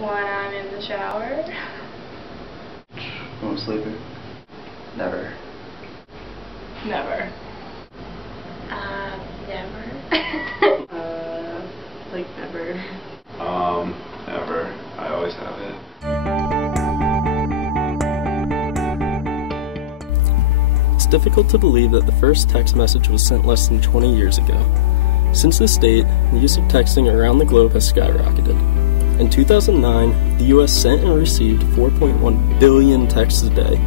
When I'm in the shower. When I'm sleeping. Never. Never. Never. Like never. Never. I always have it. It's difficult to believe that the first text message was sent less than 20 years ago. Since this date, the use of texting around the globe has skyrocketed. In 2009, the US sent and received 4.1 billion texts a day.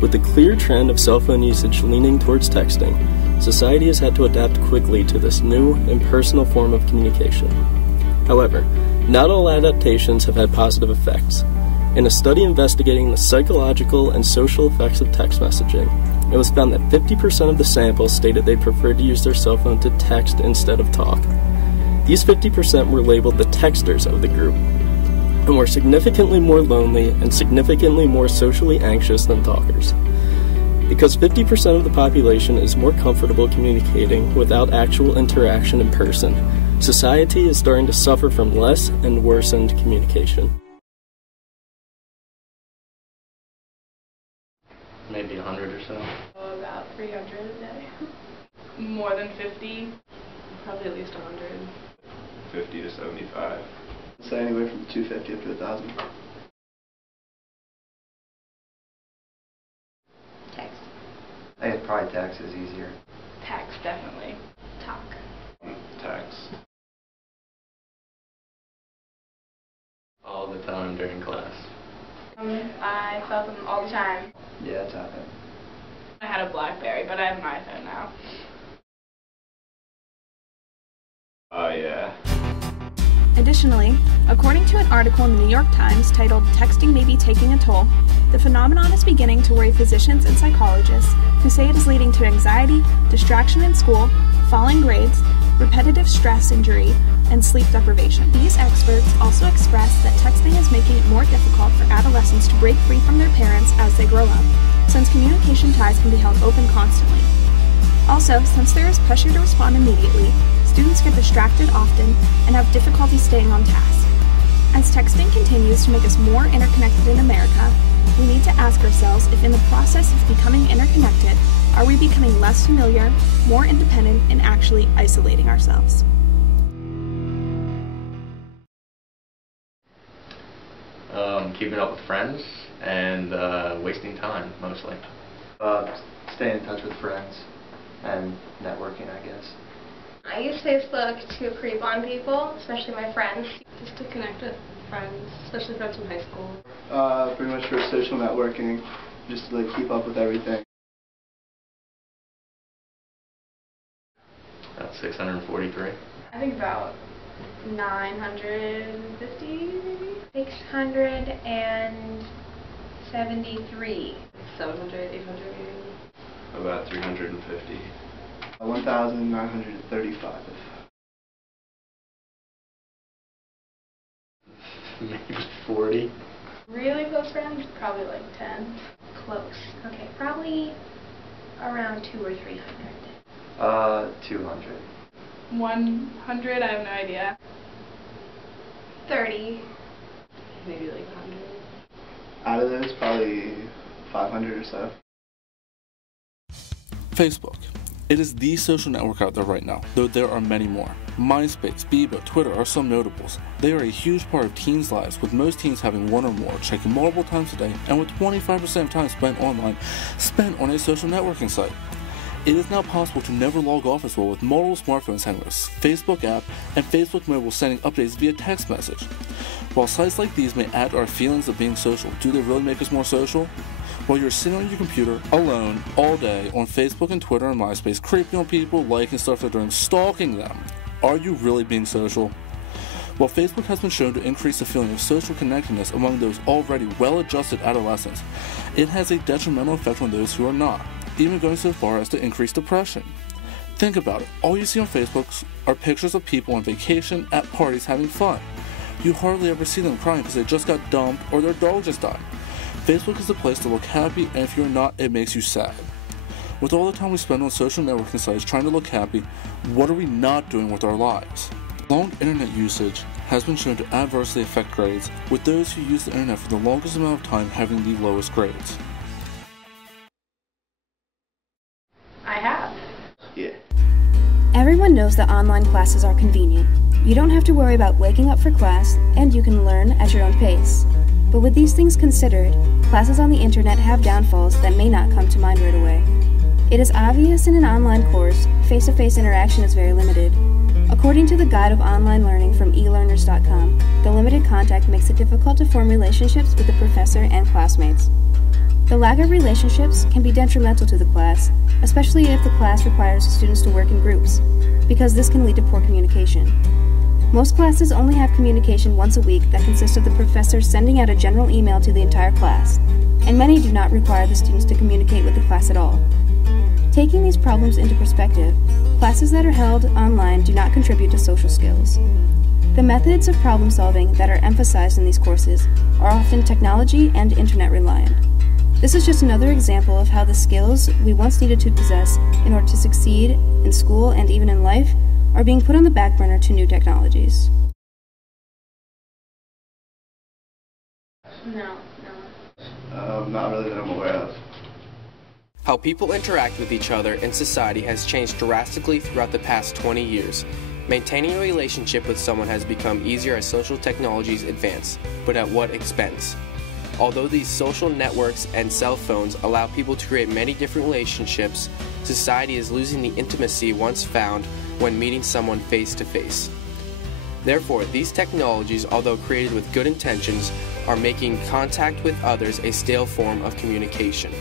With the clear trend of cell phone usage leaning towards texting, society has had to adapt quickly to this new, impersonal form of communication. However, not all adaptations have had positive effects. In a study investigating the psychological and social effects of text messaging, it was found that 50% of the sample stated they preferred to use their cell phone to text instead of talk. These 50% were labeled the texters of the group, and were significantly more lonely and significantly more socially anxious than talkers. Because 50% of the population is more comfortable communicating without actual interaction in person, society is starting to suffer from less and worsened communication. Maybe 100 or so. About 300 a day. More than 50. Probably at least 100. 50 to 75. Say anywhere from 250 up to 1,000. Text. I think probably text is easier. Text, definitely. Talk. Text. All the time during class. I felt them all the time. Yeah, it's happened. I had a BlackBerry, but I have an iPhone now. Yeah. Additionally, according to an article in the New York Times titled "Texting May Be Taking a Toll," the phenomenon is beginning to worry physicians and psychologists who say it is leading to anxiety, distraction in school, falling grades, repetitive stress injury, and sleep deprivation. These experts also express that texting is making it more difficult for adolescents to break free from their parents as they grow up, since communication ties can be held open constantly. Also, since there is pressure to respond immediately, students get distracted often and have difficulty staying on task. As texting continues to make us more interconnected in America, we need to ask ourselves if in the process of becoming interconnected, are we becoming less familiar, more independent, and actually isolating ourselves? Keeping up with friends and wasting time, mostly. Staying in touch with friends and networking, I guess. I use Facebook to creep on people, especially my friends. Just to connect with friends, especially friends from high school. Pretty much for social networking, just to like keep up with everything. About 643. I think about 950, maybe? 673. 700, 800 maybe. About 350. 1,935. Maybe 40. Really close friends? Probably like 10. Close. Okay, probably around 200 or 300. 200. 100? I have no idea. 30. Maybe like 100. Out of those, probably 500 or so. Facebook. It is the social network out there right now, though there are many more. MySpace, Bebo, Twitter are some notables. They are a huge part of teens' lives, with most teens having one or more, checking multiple times a day, and with 25% of time spent online, spent on a social networking site. It is now possible to never log off as well with multiple smartphones having a Facebook app and Facebook Mobile sending updates via text message. While sites like these may add to our feelings of being social, do they really make us more social? While you're sitting on your computer, alone, all day, on Facebook and Twitter and MySpace, creeping on people, liking stuff they're doing, stalking them, are you really being social? While Facebook has been shown to increase the feeling of social connectedness among those already well-adjusted adolescents, it has a detrimental effect on those who are not, even going so far as to increase depression. Think about it. All you see on Facebook are pictures of people on vacation, at parties, having fun. You hardly ever see them crying because they just got dumped or their dog just died. Facebook is the place to look happy, and if you're not, it makes you sad. With all the time we spend on social networking sites trying to look happy, what are we not doing with our lives? Long internet usage has been shown to adversely affect grades, with those who use the internet for the longest amount of time having the lowest grades. I have. Yeah. Everyone knows that online classes are convenient. You don't have to worry about waking up for class, and you can learn at your own pace. But with these things considered, classes on the internet have downfalls that may not come to mind right away. It is obvious in an online course, face-to-face interaction is very limited. According to the Guide of Online Learning from elearners.com, the limited contact makes it difficult to form relationships with the professor and classmates. The lack of relationships can be detrimental to the class, especially if the class requires students to work in groups, because this can lead to poor communication. Most classes only have communication once a week that consists of the professor sending out a general email to the entire class, and many do not require the students to communicate with the class at all. Taking these problems into perspective, classes that are held online do not contribute to social skills. The methods of problem solving that are emphasized in these courses are often technology and internet reliant. This is just another example of how the skills we once needed to possess in order to succeed in school and even in life are being put on the back burner to new technologies. No. Not really that I'm aware of. How people interact with each other in society has changed drastically throughout the past 20 years. Maintaining a relationship with someone has become easier as social technologies advance, but at what expense? Although these social networks and cell phones allow people to create many different relationships, society is losing the intimacy once found when meeting someone face to face. Therefore, these technologies, although created with good intentions, are making contact with others a stale form of communication.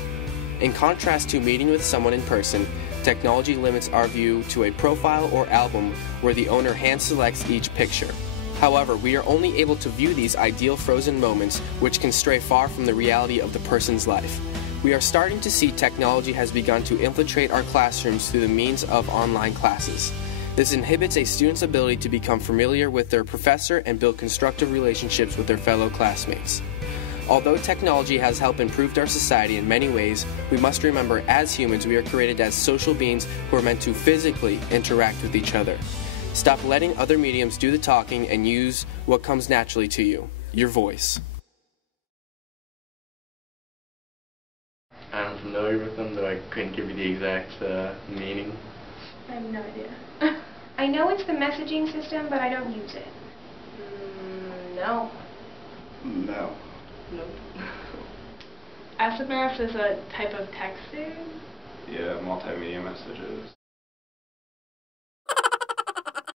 In contrast to meeting with someone in person, technology limits our view to a profile or album where the owner hand selects each picture. However, we are only able to view these ideal frozen moments, which can stray far from the reality of the person's life. We are starting to see technology has begun to infiltrate our classrooms through the means of online classes. This inhibits a student's ability to become familiar with their professor and build constructive relationships with their fellow classmates. Although technology has helped improve our society in many ways, we must remember as humans we are created as social beings who are meant to physically interact with each other. Stop letting other mediums do the talking and use what comes naturally to you, your voice. I'm familiar with them, though I couldn't give you the exact meaning. I have no idea. I know it's the messaging system, but I don't use it. No. No. Nope. SMS is a type of texting? Yeah, multimedia messages.